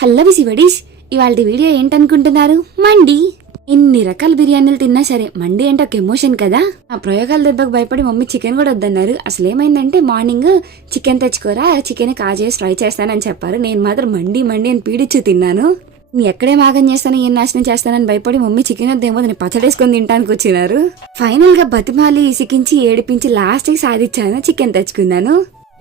Hello విసివడీస్, ఇవాళ video ఏంటనుకుంటున్నారు? మండి. ఎన్ని రకాల బిర్యానీలు తిన్నా సరే మండి అంటే ఒక ఎమోషన్ కదా. ఆ ప్రయోగాల దెబ్బకు భయపడి మమ్మీ చికెన్ కూడా వద్దన్నారు. అసలు ఏమైందంటే మార్నింగ్ చికెన్ తెచ్చుకోరా, చికెన్ కాజేసి ఫ్రై చేస్తానని చెప్పారు. నేను మాత్రం మండి మండి అని పీడిచ్చు తిన్నాను. నీ ఎక్కడే మాగం చేస్తాను, ఏం నాశనం చేస్తానని భయపడి మమ్మీ చికెన్ వద్దేమో నేను పచ్చడేసుకొని తింటానికి వచ్చినారు. ఫైనల్ గా బతిమాలి ఇసికించి ఏడిపించి లాస్ట్ కి సాధించాను, చికెన్ తెచ్చుకున్నాను.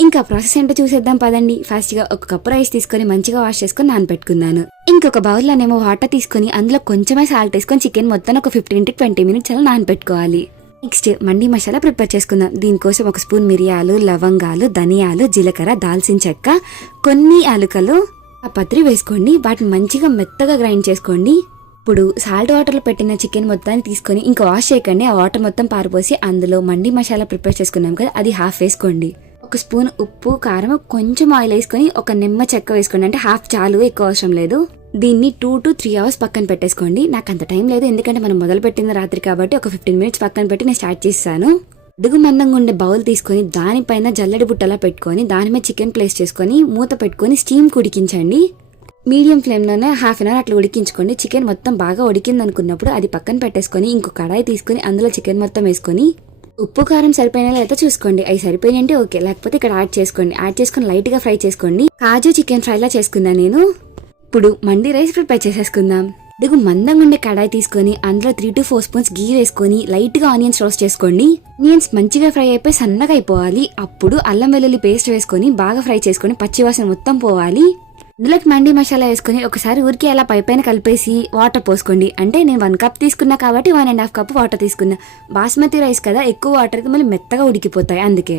ఇంకా ప్రాసెస్ ఏంటో చూసేద్దాం పదండి. ఫస్ట్ గా ఒక కప్పు రైస్ తీసుకొని మంచిగా వాష్ చేసుకుని నానబెట్టుకున్నాను. ఇంకొక బౌల్ లోనేమో వాటర్ తీసుకొని అందులో కొంచెమే సాల్ట్ వేసుకొని చికెన్ మొత్తం ఒక 15 to 20 minutes అలా నానబెట్టుకోవాలి. నెక్స్ట్ మండి మసాలా ప్రిపేర్ చేసుకుందాం. దీనికోసం ఒక స్పూన్ మిరియాలు, లవంగాలు, ధనియాలు, జీలకర్ర, దాల్చిన చెక్క, కొన్ని యాలకులు, ఆ పత్రి వేసుకోండి. వాటిని మంచిగా మెత్తగా గ్రైండ్ చేసుకోండి. ఇప్పుడు సాల్ట్ వాటర్ లో పెట్టిన చికెన్ మొత్తాన్ని తీసుకొని ఇంకా వాష్ చేయకండి. ఆ వాటర్ మొత్తం పారిపోసి అందులో మండి మసాలా ప్రిపేర్ చేసుకున్నాం కదా, అది హాఫ్ వేసుకోండి. ఒక స్పూన్ ఉప్పు, కారం, కొంచెం ఆయిల్ వేసుకొని ఒక నిమ్మ చెక్క వేసుకోండి. అంటే హాఫ్ చాలు, ఎక్కువ అవసరం లేదు. దీన్ని 2 to 3 hours పక్కన పెట్టేసుకోండి. నాకు అంత టైం లేదు, ఎందుకంటే మనం మొదలు పెట్టింది రాత్రి కాబట్టి ఒక 15 minutes పక్కన పెట్టి నేను స్టార్ట్ చేస్తాను. అడుగు మందంగా ఉండే బౌల్ తీసుకొని దానిపైన జల్లెడి బుట్టలా పెట్టుకొని దాని మీద చికెన్ ప్లేస్ చేసుకొని మూత పెట్టుకొని స్టీమ్ ఉడికించండి. మీడియం ఫ్లేమ్ లోనే హాఫ్ అన్ అవర్ అట్లా ఉడికించుకోండి. చికెన్ మొత్తం బాగా ఉడికింది అనుకున్నప్పుడు అది పక్కన పెట్టేసుకొని ఇంకో కడాయి తీసుకొని అందులో చికెన్ మొత్తం వేసుకొని ఉప్పు కారం సరిపోయినా లేదా చూసుకోండి. అవి సరిపోయినా అంటే ఓకే, లేకపోతే ఇక్కడ యాడ్ చేసుకోండి. యాడ్ చేసుకుని లైట్ గా ఫ్రై చేసుకోండి. కాజు చికెన్ ఫ్రైలా చేసుకున్నాను నేను. ఇప్పుడు మండి రైస్ ప్రిపేర్ చేసేసుకుందాం. అడుగు మందంగా ఉండే కడాయి తీసుకొని అందులో 3 to 4 spoons గీ వేసుకొని లైట్ గా ఆనియన్స్ రోస్ట్ చేసుకోండి. ఆనియన్స్ మంచిగా ఫ్రై అయిపోయి సన్నగా అయిపోవాలి. అప్పుడు అల్లం వెల్లుల్లి పేస్ట్ వేసుకొని బాగా ఫ్రై చేసుకొని పచ్చివాసన మొత్తం పోవాలి. ఇందులోకి మండి మసాలా వేసుకుని ఒకసారి ఊరికి అలా పైన కలిపేసి వాటర్ పోసుకోండి. అంటే నేను 1 cup తీసుకున్నా కాబట్టి 1.5 cup వాటర్ తీసుకున్నా. బాస్మతి రైస్ కదా, ఎక్కువ వాటర్ అయితే మళ్ళీ మెత్తగా ఉడికిపోతాయి. అందుకే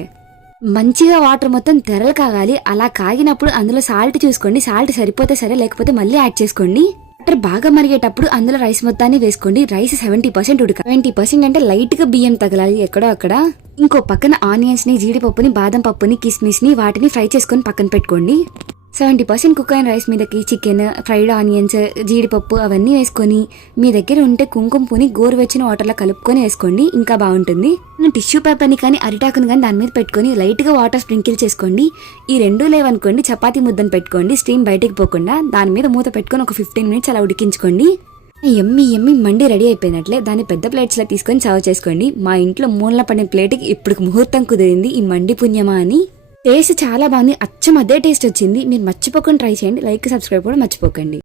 మంచిగా వాటర్ మొత్తం తెరలు కాగాలి. అలా కాగినప్పుడు అందులో సాల్ట్ చూసుకోండి. సాల్ట్ సరిపోతే సరే, లేకపోతే మళ్ళీ యాడ్ చేసుకోండి. వాటర్ బాగా మరిగేటప్పుడు అందులో రైస్ మొత్తాన్ని వేసుకోండి. రైస్ 70% ఉడక, 20% అంటే లైట్ గా బియ్యం తగలాలి ఎక్కడో అక్కడ. ఇంకో పక్కన ఆనియన్స్ ని, జీడిపప్పుని, బాదం పప్పుని, కిస్మిస్ ని వాటిని ఫ్రై చేసుకొని పక్కన పెట్టుకోండి. 70% కుక్ అయిన రైస్ మీదకి చికెన్, ఫ్రైడ్ ఆనియన్స్, జీడిపప్పు అవన్నీ వేసుకొని మీ దగ్గర ఉంటే కుంకుమ పుని గోరువెచ్చిన వాటర్లో కలుపుకొని వేసుకోండి, ఇంకా బాగుంటుంది. టిష్యూ పేపర్ని కానీ అరిటాకుని కానీ దాని మీద పెట్టుకొని లైట్ గా వాటర్ స్ప్రింకిల్ చేసుకోండి. ఈ రెండు లేవనుకోండి చపాతీ ముద్దను పెట్టుకోండి, స్టీమ్ బయటకు పోకుండా. దాని మీద మూత పెట్టుకొని ఒక 15 minutes అలా ఉడికించుకోండి. ఎమ్మి మండి రెడీ అయిపోయినట్లే. దాన్ని పెద్ద ప్లేట్స్ లో తీసుకొని సర్వ్ చేసుకోండి. మా ఇంట్లో మూలన పడిన ప్లేట్కి ఇప్పుడు ముహూర్తం కుదిరింది, ఈ మండి పుణ్యమా అని. టేస్ట్ చాలా బాగుంది, అచ్చం అదే టేస్ట్ వచ్చింది. మీరు మర్చిపోకుండా ట్రై చేయండి. లైక్, సబ్స్క్రైబ్ కూడా మర్చిపోకండి.